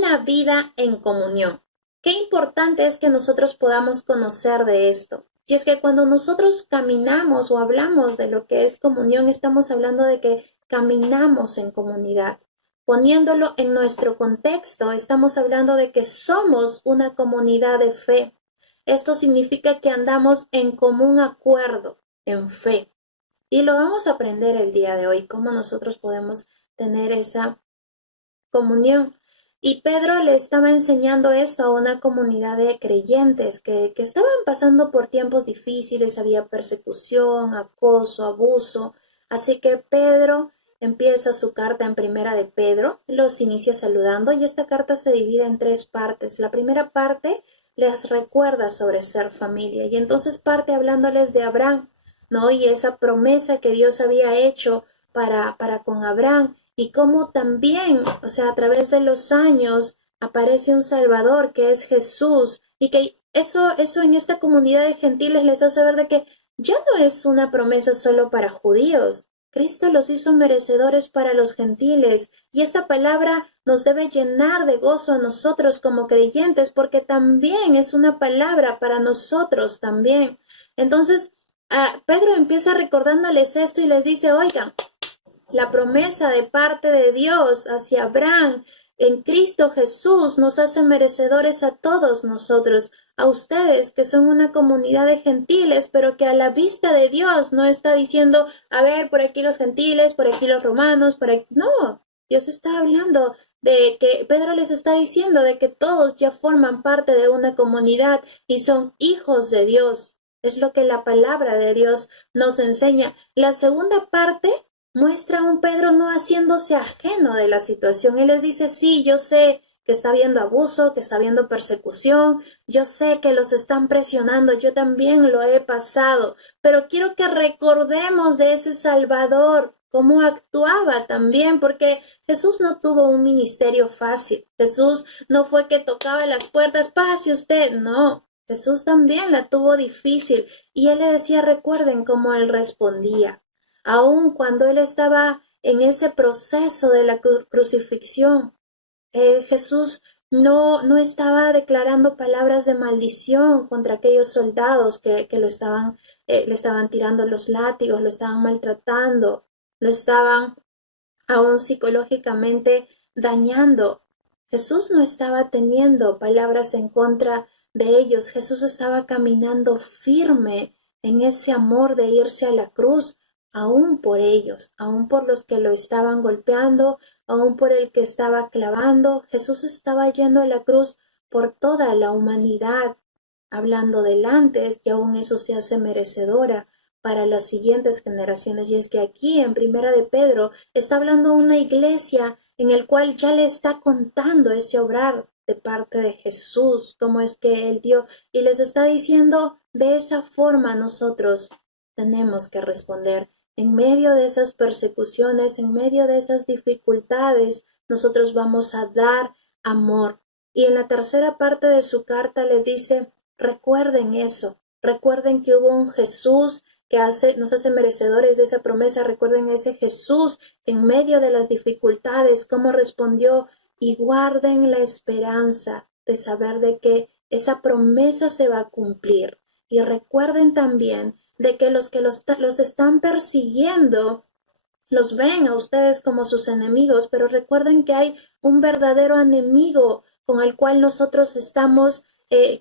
una vida en comunión. Qué importante es que nosotros podamos conocer de esto. Y es que cuando nosotros caminamos o hablamos de lo que es comunión, estamos hablando de que caminamos en comunidad. Poniéndolo en nuestro contexto, estamos hablando de que somos una comunidad de fe. Esto significa que andamos en común acuerdo, en fe. Y lo vamos a aprender el día de hoy, cómo nosotros podemos tener esa comunión. Y Pedro le estaba enseñando esto a una comunidad de creyentes que estaban pasando por tiempos difíciles, había persecución, acoso, abuso. Así que Pedro empieza su carta en primera de Pedro, los inicia saludando y esta carta se divide en tres partes. La primera parte les recuerda sobre ser familia y entonces parte hablándoles de Abraham, ¿no? Y esa promesa que Dios había hecho para con Abraham y cómo también, o sea, a través de los años aparece un Salvador que es Jesús y que eso en esta comunidad de gentiles les hace ver de que ya no es una promesa solo para judíos. Cristo los hizo merecedores para los gentiles y esta palabra nos debe llenar de gozo a nosotros como creyentes porque también es una palabra para nosotros también. Entonces, Pedro empieza recordándoles esto y les dice, oigan, la promesa de parte de Dios hacia Abraham en Cristo Jesús nos hace merecedores a todos nosotros, a ustedes que son una comunidad de gentiles, pero que a la vista de Dios no está diciendo, a ver, por aquí los gentiles, por aquí los romanos, por aquí. No, Dios está hablando de que Pedro les está diciendo de que todos ya forman parte de una comunidad y son hijos de Dios. Es lo que la palabra de Dios nos enseña. La segunda parte muestra a un Pedro no haciéndose ajeno de la situación. Él les dice, sí, yo sé que está habiendo abuso, que está habiendo persecución, yo sé que los están presionando, yo también lo he pasado, pero quiero que recordemos de ese Salvador, cómo actuaba también, porque Jesús no tuvo un ministerio fácil. Jesús no fue que tocaba las puertas, pase usted, no. Jesús también la tuvo difícil y él le decía, recuerden cómo él respondía. Aun cuando él estaba en ese proceso de la crucifixión, Jesús no estaba declarando palabras de maldición contra aquellos soldados que le estaban tirando los látigos, lo estaban maltratando, lo estaban aún psicológicamente dañando. Jesús no estaba teniendo palabras en contra de ellos. Jesús estaba caminando firme en ese amor de irse a la cruz, aún por ellos, aún por los que lo estaban golpeando, aún por el que estaba clavando. Jesús estaba yendo a la cruz por toda la humanidad, hablando del antes, y aún eso se hace merecedora para las siguientes generaciones. Y es que aquí en Primera de Pedro está hablando una iglesia en el cual ya le está contando ese obrar de parte de Jesús, cómo es que él dio, y les está diciendo de esa forma nosotros tenemos que responder. En medio de esas persecuciones, en medio de esas dificultades, nosotros vamos a dar amor. Y en la tercera parte de su carta les dice, recuerden eso, recuerden que hubo un Jesús que nos hace merecedores de esa promesa. Recuerden ese Jesús en medio de las dificultades, cómo respondió, y guarden la esperanza de saber de que esa promesa se va a cumplir. Y recuerden también de que los están persiguiendo los ven a ustedes como sus enemigos, pero recuerden que hay un verdadero enemigo con el cual nosotros estamos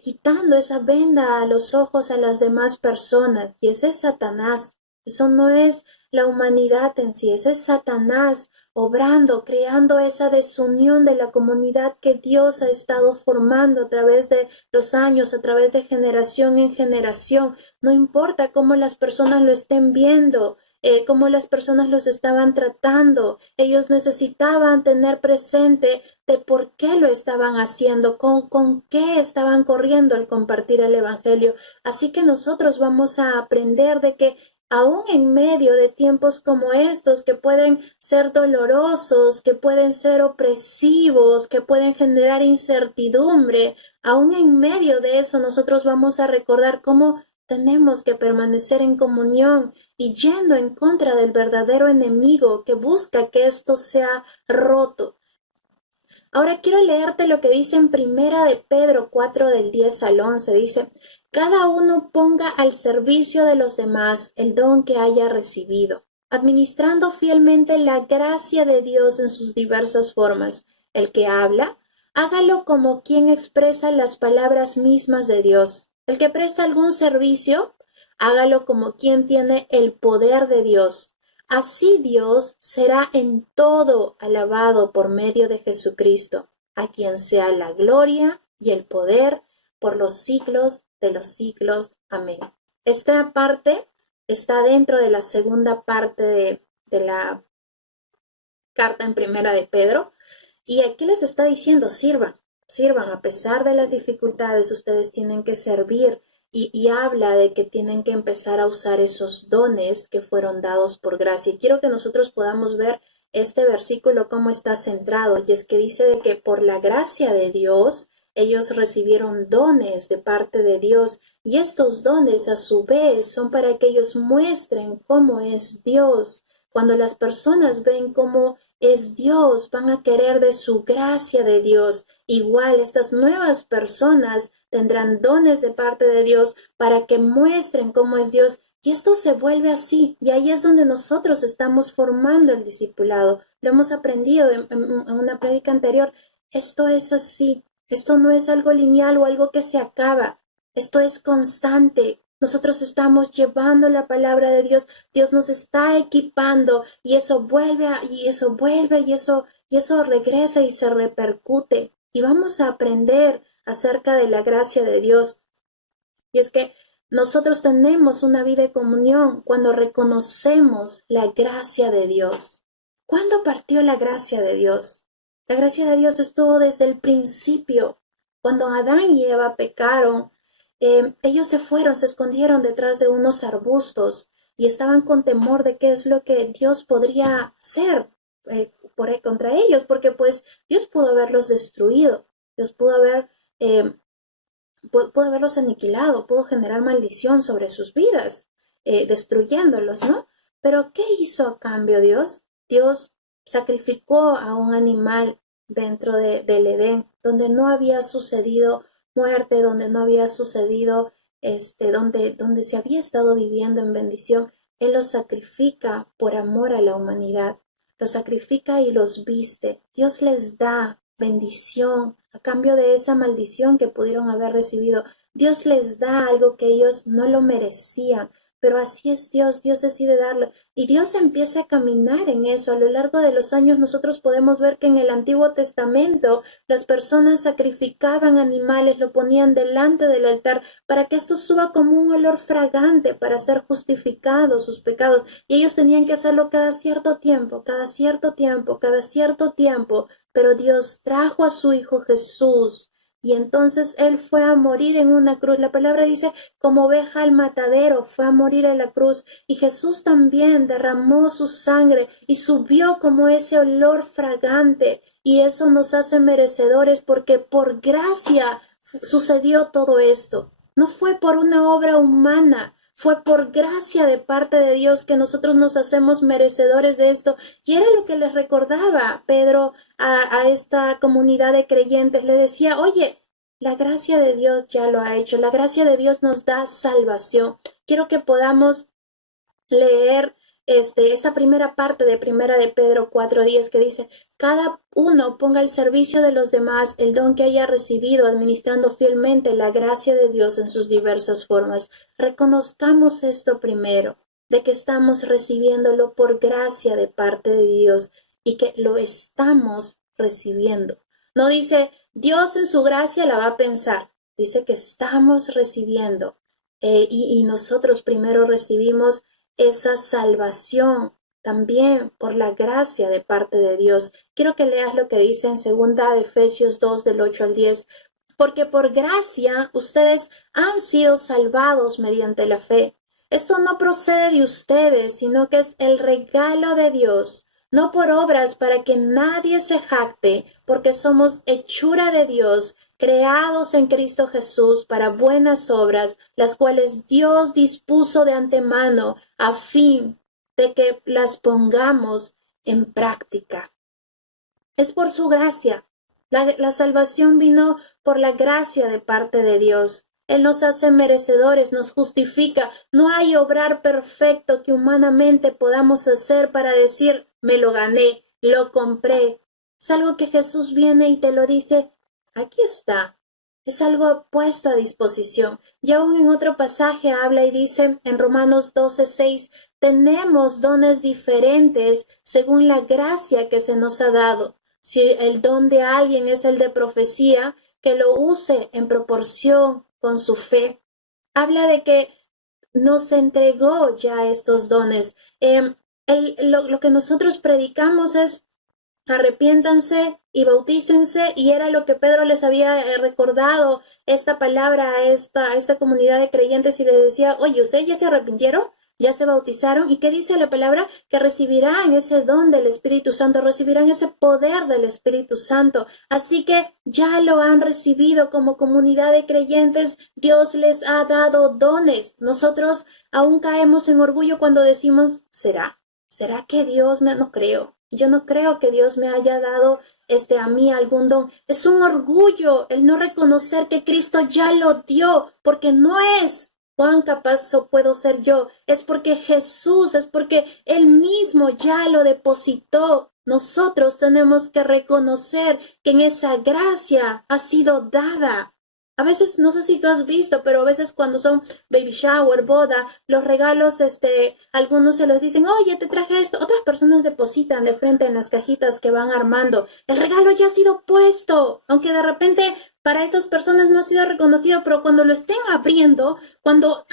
quitando esa venda a los ojos a las demás personas, y ese es Satanás. Eso no es la humanidad en sí, ese es Satanás obrando, creando esa desunión de la comunidad que Dios ha estado formando a través de los años, a través de generación en generación. No importa cómo las personas lo estén viendo, cómo las personas los estaban tratando. Ellos necesitaban tener presente de por qué lo estaban haciendo, con qué estaban corriendo al compartir el Evangelio. Así que nosotros vamos a aprender de que aún en medio de tiempos como estos, que pueden ser dolorosos, que pueden ser opresivos, que pueden generar incertidumbre, aún en medio de eso nosotros vamos a recordar cómo tenemos que permanecer en comunión y yendo en contra del verdadero enemigo que busca que esto sea roto. Ahora quiero leerte lo que dice en Primera de Pedro 4 del 10 al 11. Dice, cada uno ponga al servicio de los demás el don que haya recibido, administrando fielmente la gracia de Dios en sus diversas formas. El que habla, hágalo como quien expresa las palabras mismas de Dios. El que presta algún servicio, hágalo como quien tiene el poder de Dios. Así Dios será en todo alabado por medio de Jesucristo, a quien sea la gloria y el poder por los siglos de los siglos. Amén. Esta parte está dentro de la segunda parte de la carta en Primera de Pedro. Y aquí les está diciendo, sirvan, a pesar de las dificultades, ustedes tienen que servir y habla de que tienen que empezar a usar esos dones que fueron dados por gracia. Y quiero que nosotros podamos ver este versículo cómo está centrado, y es que dice de que por la gracia de Dios, ellos recibieron dones de parte de Dios, y estos dones a su vez son para que ellos muestren cómo es Dios. Cuando las personas ven cómo es Dios, van a querer de su gracia de Dios. Igual estas nuevas personas tendrán dones de parte de Dios para que muestren cómo es Dios. Y esto se vuelve así, y ahí es donde nosotros estamos formando el discipulado. Lo hemos aprendido en una prédica anterior. Esto es así, esto no es algo lineal o algo que se acaba, esto es constante. Nosotros estamos llevando la palabra de Dios, Dios nos está equipando y eso vuelve y eso regresa y se repercute. Y vamos a aprender acerca de la gracia de Dios. Y es que nosotros tenemos una vida de comunión cuando reconocemos la gracia de Dios. ¿Cuándo partió la gracia de Dios? La gracia de Dios estuvo desde el principio. Cuando Adán y Eva pecaron, ellos se escondieron detrás de unos arbustos y estaban con temor de qué es lo que Dios podría hacer contra ellos, porque pues Dios pudo haberlos destruido, Dios pudo haberlos aniquilado, pudo generar maldición sobre sus vidas, destruyéndolos, ¿no? Pero ¿qué hizo a cambio Dios? Dios sacrificó a un animal dentro del Edén, donde no había sucedido muerte, donde no había sucedido, donde se había estado viviendo en bendición. Él los sacrifica por amor a la humanidad, los sacrifica y los viste. Dios les da bendición a cambio de esa maldición que pudieron haber recibido. Dios les da algo que ellos no lo merecían, pero así es Dios, Dios decide darlo y Dios empieza a caminar en eso. A lo largo de los años nosotros podemos ver que en el Antiguo Testamento las personas sacrificaban animales, lo ponían delante del altar para que esto suba como un olor fragante para ser justificados sus pecados, y ellos tenían que hacerlo cada cierto tiempo, cada cierto tiempo, cada cierto tiempo, pero Dios trajo a su Hijo Jesús y entonces Él fue a morir en una cruz. La palabra dice, como oveja al matadero, fue a morir en la cruz. Y Jesús también derramó su sangre y subió como ese olor fragante. Y eso nos hace merecedores porque por gracia sucedió todo esto. No fue por una obra humana, fue por gracia de parte de Dios que nosotros nos hacemos merecedores de esto. Y era lo que les recordaba Pedro a esta comunidad de creyentes. Le decía, oye, la gracia de Dios ya lo ha hecho. La gracia de Dios nos da salvación. Quiero que podamos leer esta primera parte de Primera de Pedro 4:10 que dice, cada uno ponga al servicio de los demás el don que haya recibido, administrando fielmente la gracia de Dios en sus diversas formas. Reconozcamos esto primero, de que estamos recibiéndolo por gracia de parte de Dios y que lo estamos recibiendo. No dice, Dios en su gracia la va a pensar, dice que estamos recibiendo y nosotros primero recibimos esa salvación también por la gracia de parte de Dios. Quiero que leas lo que dice en segunda de Efesios 2 del 8 al 10. Porque por gracia ustedes han sido salvados mediante la fe. Esto no procede de ustedes, sino que es el regalo de Dios, no por obras para que nadie se jacte, porque somos hechura de Dios, creados en Cristo Jesús para buenas obras, las cuales Dios dispuso de antemano a fin de que las pongamos en práctica. Es por su gracia, La salvación vino por la gracia de parte de Dios. Él nos hace merecedores, nos justifica. No hay obrar perfecto que humanamente podamos hacer para decir, me lo gané, lo compré. Es algo que Jesús viene y te lo dice, aquí está. Es algo puesto a disposición. Y aún en otro pasaje habla y dice en Romanos 12:6, tenemos dones diferentes según la gracia que se nos ha dado. Si el don de alguien es el de profecía, que lo use en proporción con su fe. Habla de que nos entregó ya estos dones. Lo que nosotros predicamos es arrepiéntanse y bautícense, y era lo que Pedro les había recordado esta palabra a esta comunidad de creyentes y les decía, oye, ¿ustedes ya se arrepintieron? ¿Ya se bautizaron? ¿Y qué dice la palabra? Que recibirán ese don del Espíritu Santo, recibirán ese poder del Espíritu Santo. Así que ya lo han recibido como comunidad de creyentes. Dios les ha dado dones. Nosotros aún caemos en orgullo cuando decimos, ¿será que Dios me... No creo. Yo no creo que Dios me haya dado a mí algún don. Es un orgullo el no reconocer que Cristo ya lo dio, porque no es cuán capaz puedo ser yo, es porque Jesús, es porque Él mismo ya lo depositó. Nosotros tenemos que reconocer que en esa gracia ha sido dada. A veces, no sé si tú has visto, pero a veces cuando son baby shower, boda, los regalos, algunos se los dicen, oye, te traje esto. Otras personas depositan de frente en las cajitas que van armando. El regalo ya ha sido puesto, aunque de repente para estas personas no ha sido reconocido, pero cuando lo estén abriendo, cuando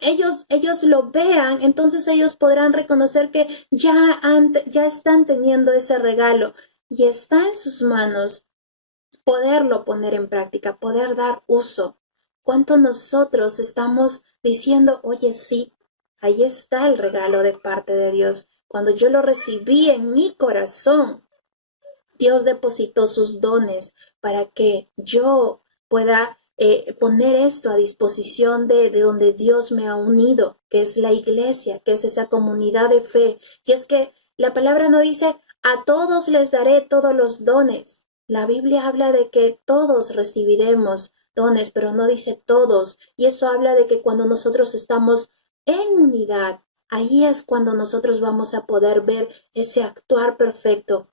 ellos lo vean, entonces ellos podrán reconocer que ya están teniendo ese regalo y está en sus manos poderlo poner en práctica, poder dar uso. ¿Cuánto nosotros estamos diciendo, oye, sí, ahí está el regalo de parte de Dios? Cuando yo lo recibí en mi corazón, Dios depositó sus dones para que yo pueda poner esto a disposición de donde Dios me ha unido, que es la iglesia, que es esa comunidad de fe. Y es que la palabra no dice, a todos les daré todos los dones. La Biblia habla de que todos recibiremos dones, pero no dice todos. Y eso habla de que cuando nosotros estamos en unidad, ahí es cuando nosotros vamos a poder ver ese actuar perfecto.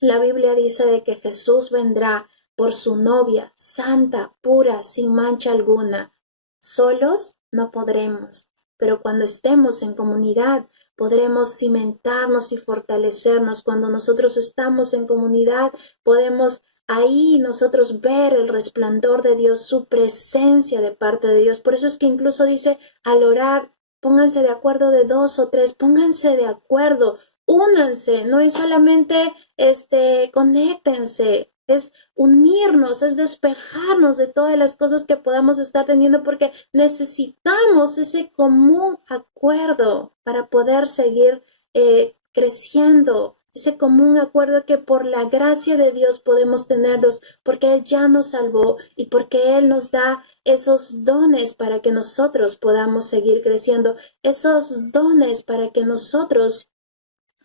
La Biblia dice de que Jesús vendrá por su novia, santa, pura, sin mancha alguna. Solos no podremos, pero cuando estemos en comunidad podremos cimentarnos y fortalecernos. Cuando nosotros estamos en comunidad podemos ahí nosotros ver el resplandor de Dios, su presencia de parte de Dios. Por eso es que incluso dice, al orar, pónganse de acuerdo de 2 o 3, pónganse de acuerdo, únanse, no es solamente conéctense, es unirnos, es despejarnos de todas las cosas que podamos estar teniendo porque necesitamos ese común acuerdo para poder seguir creciendo, ese común acuerdo que por la gracia de Dios podemos tenerlos porque Él ya nos salvó y porque Él nos da esos dones para que nosotros podamos seguir creciendo, esos dones para que nosotros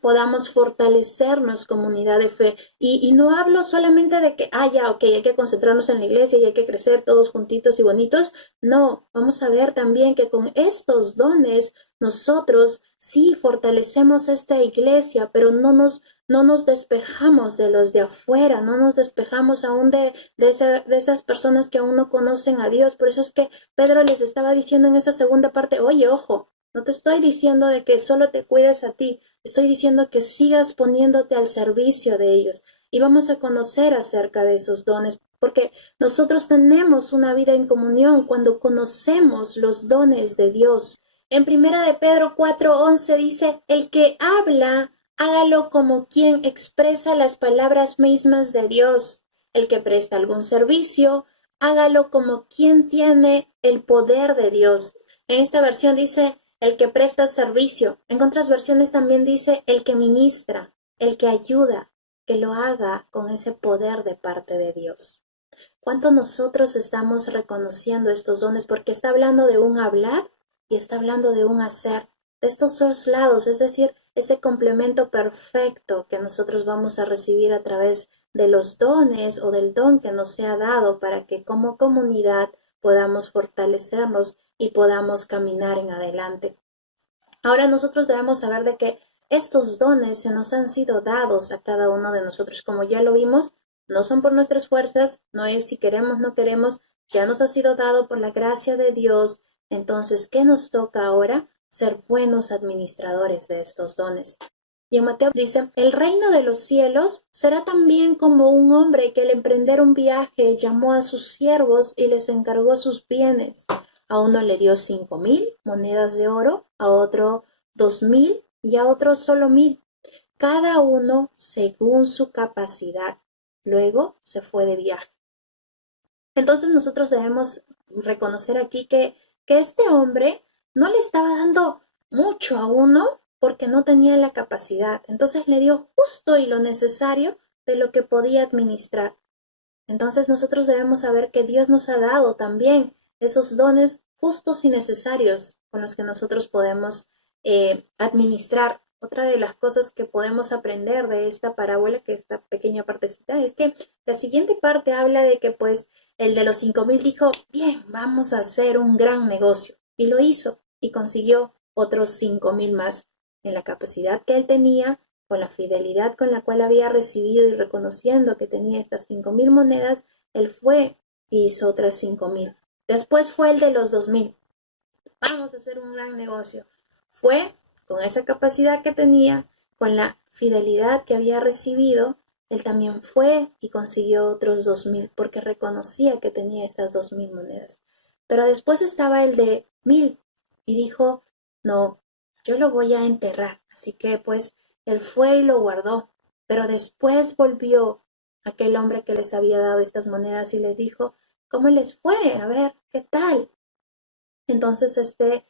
podamos fortalecernos comunidad de fe. Y no hablo solamente de que, ya, ok, hay que concentrarnos en la iglesia y hay que crecer todos juntitos y bonitos. No, vamos a ver también que con estos dones nosotros sí fortalecemos esta iglesia, pero no nos despejamos de los de afuera, no nos despejamos aún de esas personas que aún no conocen a Dios. Por eso es que Pedro les estaba diciendo en esa segunda parte, oye, ojo, no te estoy diciendo de que solo te cuides a ti, estoy diciendo que sigas poniéndote al servicio de ellos y vamos a conocer acerca de esos dones, porque nosotros tenemos una vida en comunión cuando conocemos los dones de Dios. En primera de Pedro 4:11 dice, el que habla, hágalo como quien expresa las palabras mismas de Dios. El que presta algún servicio, hágalo como quien tiene el poder de Dios. En esta versión dice, el que presta servicio. En otras versiones también dice el que ministra, el que ayuda, que lo haga con ese poder de parte de Dios. ¿Cuánto nosotros estamos reconociendo estos dones? Porque está hablando de un hablar y está hablando de un hacer, de estos dos lados, es decir, ese complemento perfecto que nosotros vamos a recibir a través de los dones o del don que nos sea dado para que como comunidad podamos fortalecernos y podamos caminar en adelante. Ahora nosotros debemos saber de que estos dones se nos han sido dados a cada uno de nosotros, como ya lo vimos, no son por nuestras fuerzas, no es si queremos, no queremos, ya nos ha sido dado por la gracia de Dios. Entonces, ¿qué nos toca ahora? Ser buenos administradores de estos dones. Y en Mateo dice, el reino de los cielos será también como un hombre que al emprender un viaje llamó a sus siervos y les encargó sus bienes. A uno le dio 5,000 monedas de oro, a otro 2,000 y a otro solo 1,000, cada uno según su capacidad. Luego se fue de viaje. Entonces nosotros debemos reconocer aquí que este hombre no le estaba dando mucho a uno porque no tenía la capacidad. Entonces le dio justo y lo necesario de lo que podía administrar. Entonces nosotros debemos saber que Dios nos ha dado también esos dones justos y necesarios con los que nosotros podemos administrar. Otra de las cosas que podemos aprender de esta parábola, que esta pequeña partecita, es que la siguiente parte habla de que pues el de los 5,000 dijo, bien, vamos a hacer un gran negocio. Y lo hizo y consiguió otros 5,000 más en la capacidad que él tenía, con la fidelidad con la cual había recibido y reconociendo que tenía estas 5,000 monedas, él fue y hizo otras 5,000. Después fue el de los 2,000. Vamos a hacer un gran negocio. Fue con esa capacidad que tenía, con la fidelidad que había recibido, él también fue y consiguió otros 2,000 porque reconocía que tenía estas 2,000 monedas. Pero después estaba el de 1,000 y dijo, no, yo lo voy a enterrar. Así que pues él fue y lo guardó. Pero después volvió aquel hombre que les había dado estas monedas y les dijo, ¿cómo les fue? A ver, ¿qué tal? Entonces este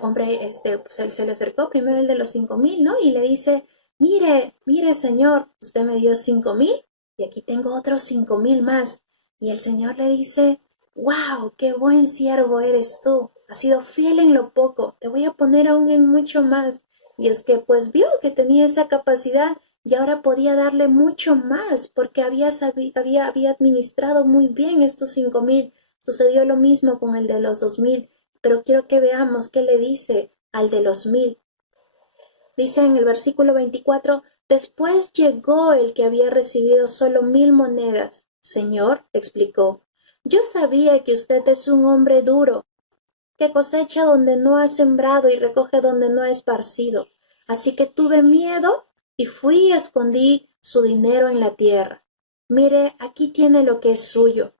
hombre pues, se le acercó primero el de los 5,000, ¿no? Y le dice, mire, señor, usted me dio 5,000 y aquí tengo otros 5,000 más. Y el señor le dice, wow, qué buen siervo eres tú. Has sido fiel en lo poco, te voy a poner aún en mucho más. Y es que pues vio que tenía esa capacidad y ahora podía darle mucho más porque había administrado muy bien estos 5,000. Sucedió lo mismo con el de los 2,000. Pero quiero que veamos qué le dice al de los 1,000. Dice en el versículo 24, después llegó el que había recibido solo 1,000 monedas. Señor, explicó, yo sabía que usted es un hombre duro, que cosecha donde no ha sembrado y recoge donde no ha esparcido. Así que tuve miedo y fui y escondí su dinero en la tierra. Mire, aquí tiene lo que es suyo.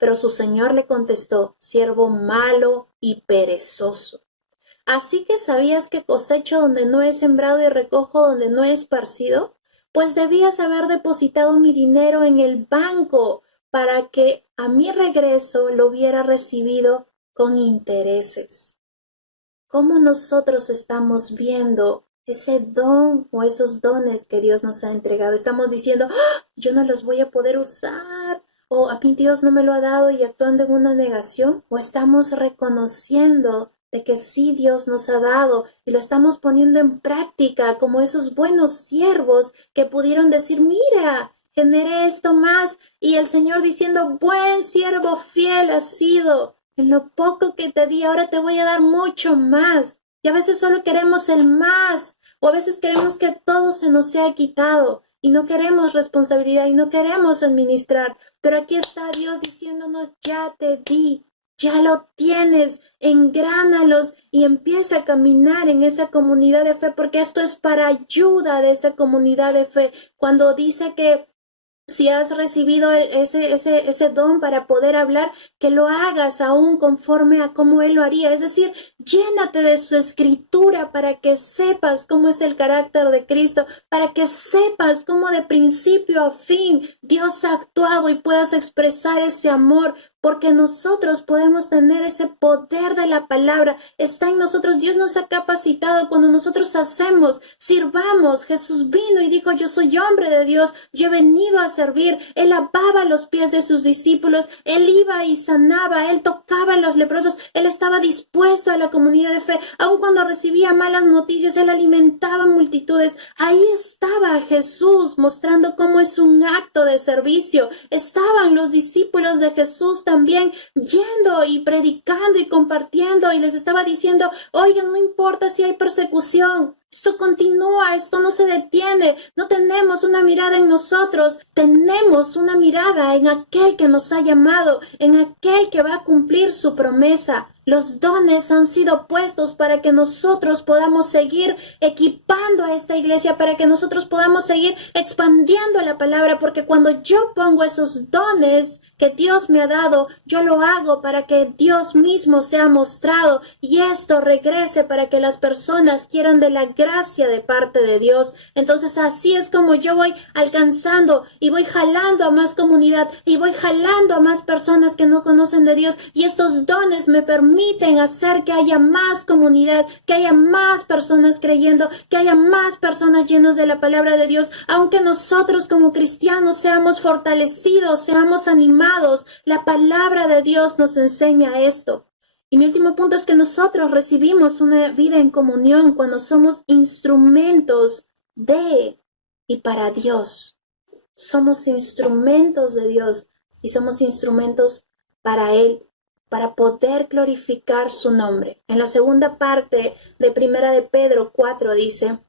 Pero su señor le contestó, siervo malo y perezoso. ¿Así que sabías que cosecho donde no he sembrado y recojo donde no he esparcido? Pues debías haber depositado mi dinero en el banco para que a mi regreso lo hubiera recibido con intereses. ¿Cómo nosotros estamos viendo ese don o esos dones que Dios nos ha entregado? Estamos diciendo, ¡ah! Yo no los voy a poder usar, o a mí Dios no me lo ha dado y actuando en una negación, o estamos reconociendo de que sí Dios nos ha dado y lo estamos poniendo en práctica como esos buenos siervos que pudieron decir, mira, generé esto más, y el Señor diciendo, buen siervo fiel has sido. En lo poco que te di, ahora te voy a dar mucho más. Y a veces solo queremos el más, o a veces queremos que todo se nos sea quitado y no queremos responsabilidad y no queremos administrar. Pero aquí está Dios diciéndonos, ya te di, ya lo tienes, engránalos y empieza a caminar en esa comunidad de fe, porque esto es para ayuda de esa comunidad de fe. Cuando dice que si has recibido ese don para poder hablar, que lo hagas aún conforme a cómo Él lo haría. Es decir, llénate de su escritura para que sepas cómo es el carácter de Cristo, para que sepas cómo de principio a fin Dios ha actuado y puedas expresar ese amor porque nosotros podemos tener ese poder de la palabra, está en nosotros. Dios nos ha capacitado cuando nosotros hacemos, sirvamos. Jesús vino y dijo, yo soy hombre de Dios, yo he venido a servir. Él lavaba los pies de sus discípulos, él iba y sanaba, él tocaba a los leprosos, él estaba dispuesto a la comunidad de fe, aun cuando recibía malas noticias, él alimentaba multitudes. Ahí estaba Jesús mostrando cómo es un acto de servicio. Estaban los discípulos de Jesús también yendo y predicando y compartiendo, y les estaba diciendo, oigan, no importa si hay persecución, esto continúa, esto no se detiene, no tenemos una mirada en nosotros, tenemos una mirada en aquel que nos ha llamado, en aquel que va a cumplir su promesa. Los dones han sido puestos para que nosotros podamos seguir equipando a esta iglesia, para que nosotros podamos seguir expandiendo la palabra, porque cuando yo pongo esos dones que Dios me ha dado, yo lo hago para que Dios mismo sea mostrado y esto regrese para que las personas quieran de la gracia de parte de Dios. Entonces así es como yo voy alcanzando y voy jalando a más comunidad y voy jalando a más personas que no conocen de Dios, y estos dones me permiten hacer que haya más comunidad, que haya más personas creyendo, que haya más personas llenas de la palabra de Dios, aunque nosotros como cristianos seamos fortalecidos, seamos animados. La palabra de Dios nos enseña esto. Y mi último punto es que nosotros recibimos una vida en comunión cuando somos instrumentos de y para Dios. Somos instrumentos de Dios y somos instrumentos para Él, para poder glorificar su nombre. En la segunda parte de Primera de Pedro 4 dice,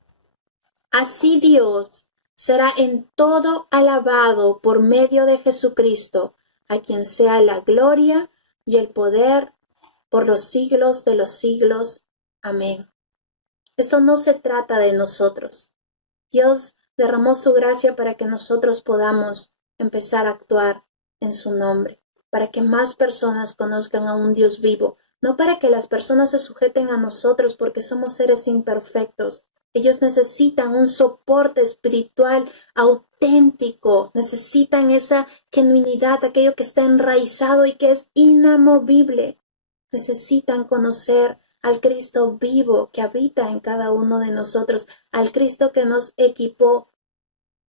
así Dios será en todo alabado por medio de Jesucristo, a quien sea la gloria y el poder por los siglos de los siglos. Amén. Esto no se trata de nosotros. Dios derramó su gracia para que nosotros podamos empezar a actuar en su nombre, para que más personas conozcan a un Dios vivo, no para que las personas se sujeten a nosotros porque somos seres imperfectos. Ellos necesitan un soporte espiritual auténtico, necesitan esa genuinidad, aquello que está enraizado y que es inamovible. Necesitan conocer al Cristo vivo que habita en cada uno de nosotros, al Cristo que nos equipó.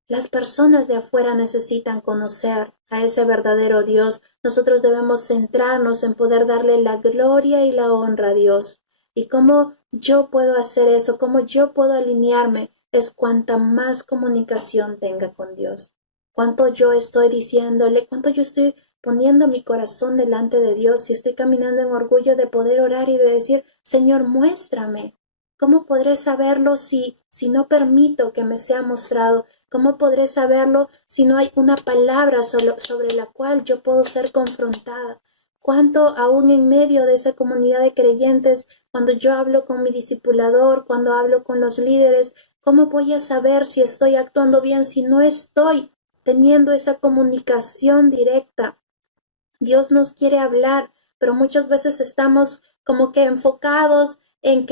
Las personas de afuera necesitan conocer a ese verdadero Dios. Nosotros debemos centrarnos en poder darle la gloria y la honra a Dios. Y cómo yo puedo hacer eso, cómo yo puedo alinearme, es cuanta más comunicación tenga con Dios. Cuánto yo estoy diciéndole, cuánto yo estoy poniendo mi corazón delante de Dios y estoy caminando en orgullo de poder orar y de decir, Señor, muéstrame. ¿Cómo podré saberlo si no permito que me sea mostrado? ¿Cómo podré saberlo si no hay una palabra sobre la cual yo puedo ser confrontada? ¿Cuánto aún en medio de esa comunidad de creyentes, cuando yo hablo con mi discipulador, cuando hablo con los líderes, cómo voy a saber si estoy actuando bien si no estoy teniendo esa comunicación directa? Dios nos quiere hablar, pero muchas veces estamos como que enfocados en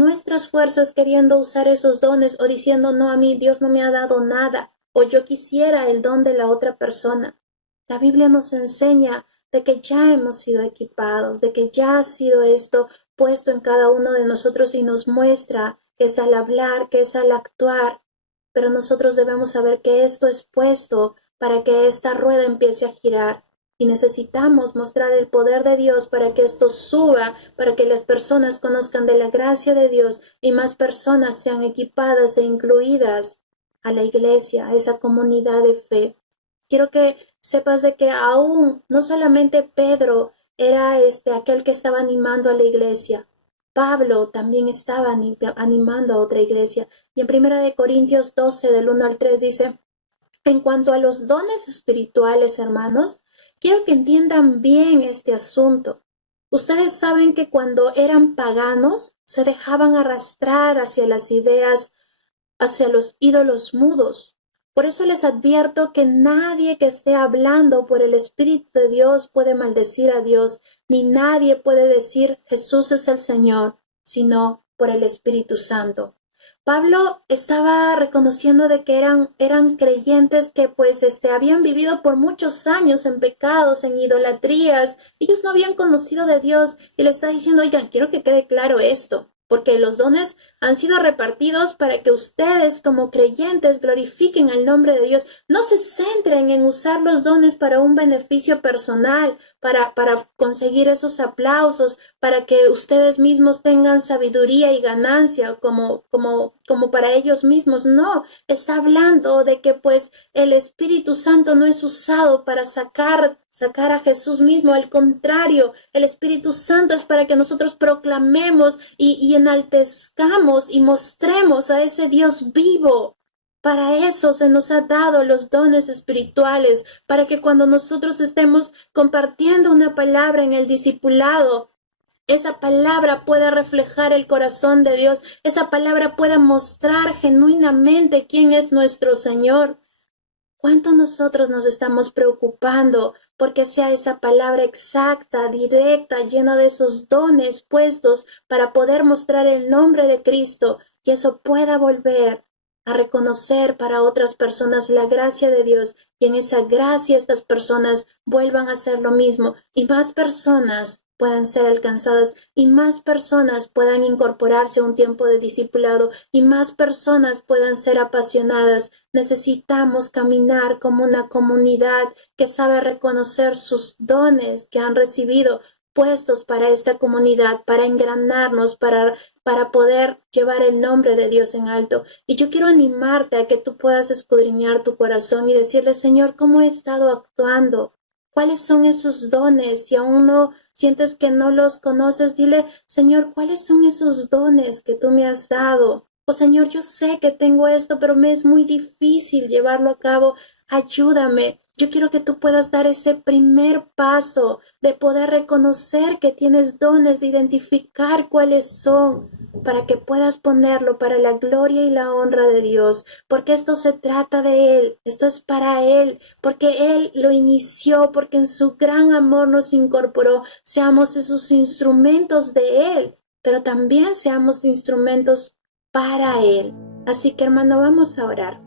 nuestras fuerzas queriendo usar esos dones o diciendo, no, a mí Dios no me ha dado nada, o yo quisiera el don de la otra persona. La Biblia nos enseña de que ya hemos sido equipados, de que ya ha sido esto puesto en cada uno de nosotros y nos muestra que es al hablar, que es al actuar, pero nosotros debemos saber que esto es puesto para que esta rueda empiece a girar. Y necesitamos mostrar el poder de Dios para que esto suba, para que las personas conozcan de la gracia de Dios y más personas sean equipadas e incluidas a la iglesia, a esa comunidad de fe. Quiero que sepas de que aún no solamente Pedro era aquel que estaba animando a la iglesia. Pablo también estaba animando a otra iglesia. Y en 1 Corintios 12, del 1 al 3 dice, en cuanto a los dones espirituales, hermanos, quiero que entiendan bien este asunto. Ustedes saben que cuando eran paganos se dejaban arrastrar hacia las ideas, hacia los ídolos mudos. Por eso les advierto que nadie que esté hablando por el Espíritu de Dios puede maldecir a Dios, ni nadie puede decir Jesús es el Señor, sino por el Espíritu Santo. Pablo estaba reconociendo de que eran creyentes que pues habían vivido por muchos años en pecados, en idolatrías. Ellos no habían conocido de Dios y le está diciendo, oigan, quiero que quede claro esto, porque los dones han sido repartidos para que ustedes como creyentes glorifiquen el nombre de Dios. No se centren en usar los dones para un beneficio personal, para conseguir esos aplausos, para que ustedes mismos tengan sabiduría y ganancia como para ellos mismos. No, está hablando de que pues el Espíritu Santo no es usado para sacar a Jesús mismo. Al contrario, el Espíritu Santo es para que nosotros proclamemos y enaltezcamos y mostremos a ese Dios vivo. Para eso se nos ha dado los dones espirituales, para que cuando nosotros estemos compartiendo una palabra en el discipulado, esa palabra pueda reflejar el corazón de Dios, esa palabra pueda mostrar genuinamente quién es nuestro Señor. ¿Cuánto nosotros nos estamos preocupando porque sea esa palabra exacta, directa, llena de esos dones puestos para poder mostrar el nombre de Cristo y eso pueda volver a reconocer para otras personas la gracia de Dios y en esa gracia estas personas vuelvan a hacer lo mismo y más personas puedan ser alcanzadas y más personas puedan incorporarse a un tiempo de discipulado y más personas puedan ser apasionadas. Necesitamos caminar como una comunidad que sabe reconocer sus dones que han recibido puestos para esta comunidad, para engranarnos, para poder llevar el nombre de Dios en alto. Y yo quiero animarte a que tú puedas escudriñar tu corazón y decirle, Señor, ¿cómo he estado actuando? ¿Cuáles son esos dones? Si aún no sientes que no los conoces, dile, Señor, ¿cuáles son esos dones que tú me has dado? O Señor, yo sé que tengo esto, pero me es muy difícil llevarlo a cabo. Ayúdame. Yo quiero que tú puedas dar ese primer paso de poder reconocer que tienes dones, de identificar cuáles son, para que puedas ponerlo para la gloria y la honra de Dios, porque esto se trata de Él, esto es para Él, porque Él lo inició, porque en su gran amor nos incorporó, seamos esos instrumentos de Él, pero también seamos instrumentos para Él. Así que hermano, vamos a orar.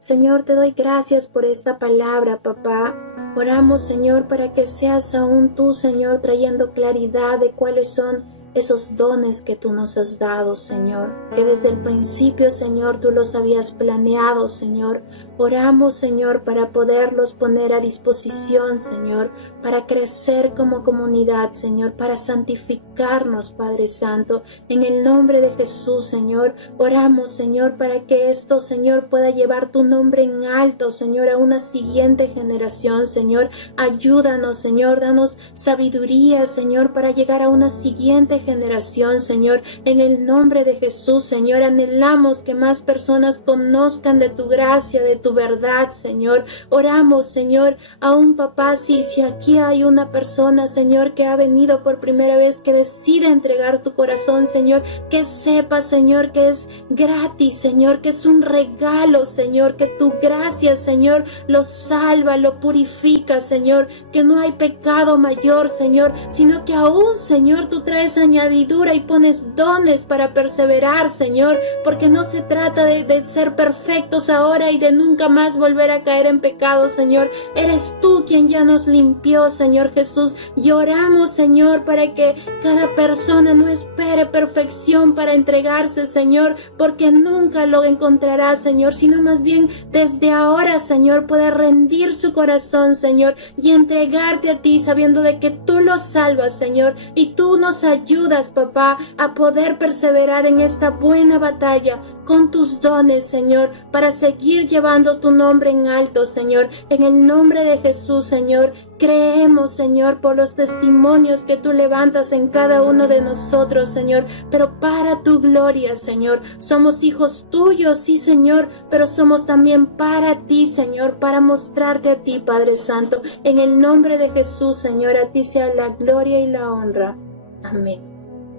Señor, te doy gracias por esta palabra, papá. Oramos, Señor, para que seas aún tú, Señor, trayendo claridad de cuáles son esos dones que tú nos has dado, Señor. Que desde el principio, Señor, tú los habías planeado, Señor. Oramos, Señor, para poderlos poner a disposición, Señor, para crecer como comunidad, Señor, para santificarnos, Padre Santo. En el nombre de Jesús, Señor, oramos, Señor, para que esto, Señor, pueda llevar tu nombre en alto, Señor, a una siguiente generación, Señor. Ayúdanos, Señor, danos sabiduría, Señor, para llegar a una siguiente generación, Señor. En el nombre de Jesús, Señor, anhelamos que más personas conozcan de tu gracia, de tu verdad, Señor. Oramos, Señor, a un papá, si aquí hay una persona, Señor, que ha venido por primera vez, que decide entregar tu corazón, Señor, que sepa, Señor, que es gratis, Señor, que es un regalo, Señor, que tu gracia, Señor, lo salva, lo purifica, Señor, que no hay pecado mayor, Señor, sino que aún, Señor, tú traes añadidura y pones dones para perseverar, Señor, porque no se trata de ser perfectos ahora y de nunca más volver a caer en pecado, Señor. Eres tú quien ya nos limpió, Señor Jesús, y oramos, Señor, para que cada persona no espere perfección para entregarse, Señor, porque nunca lo encontrará, Señor, sino más bien desde ahora, Señor, puede rendir su corazón, Señor, y entregarte a ti, sabiendo de que tú lo salvas, Señor, y tú nos ayudas, papá, a poder perseverar en esta buena batalla con tus dones, Señor, para seguir llevando tu nombre en alto, Señor. En el nombre de Jesús, Señor, creemos, Señor, por los testimonios que tú levantas en cada uno de nosotros, Señor, pero para tu gloria, Señor. Somos hijos tuyos, sí, Señor, pero somos también para ti, Señor, para mostrarte a ti, Padre Santo. En el nombre de Jesús, Señor, a ti sea la gloria y la honra. Amén.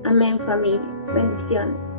Amén, familia. Bendiciones.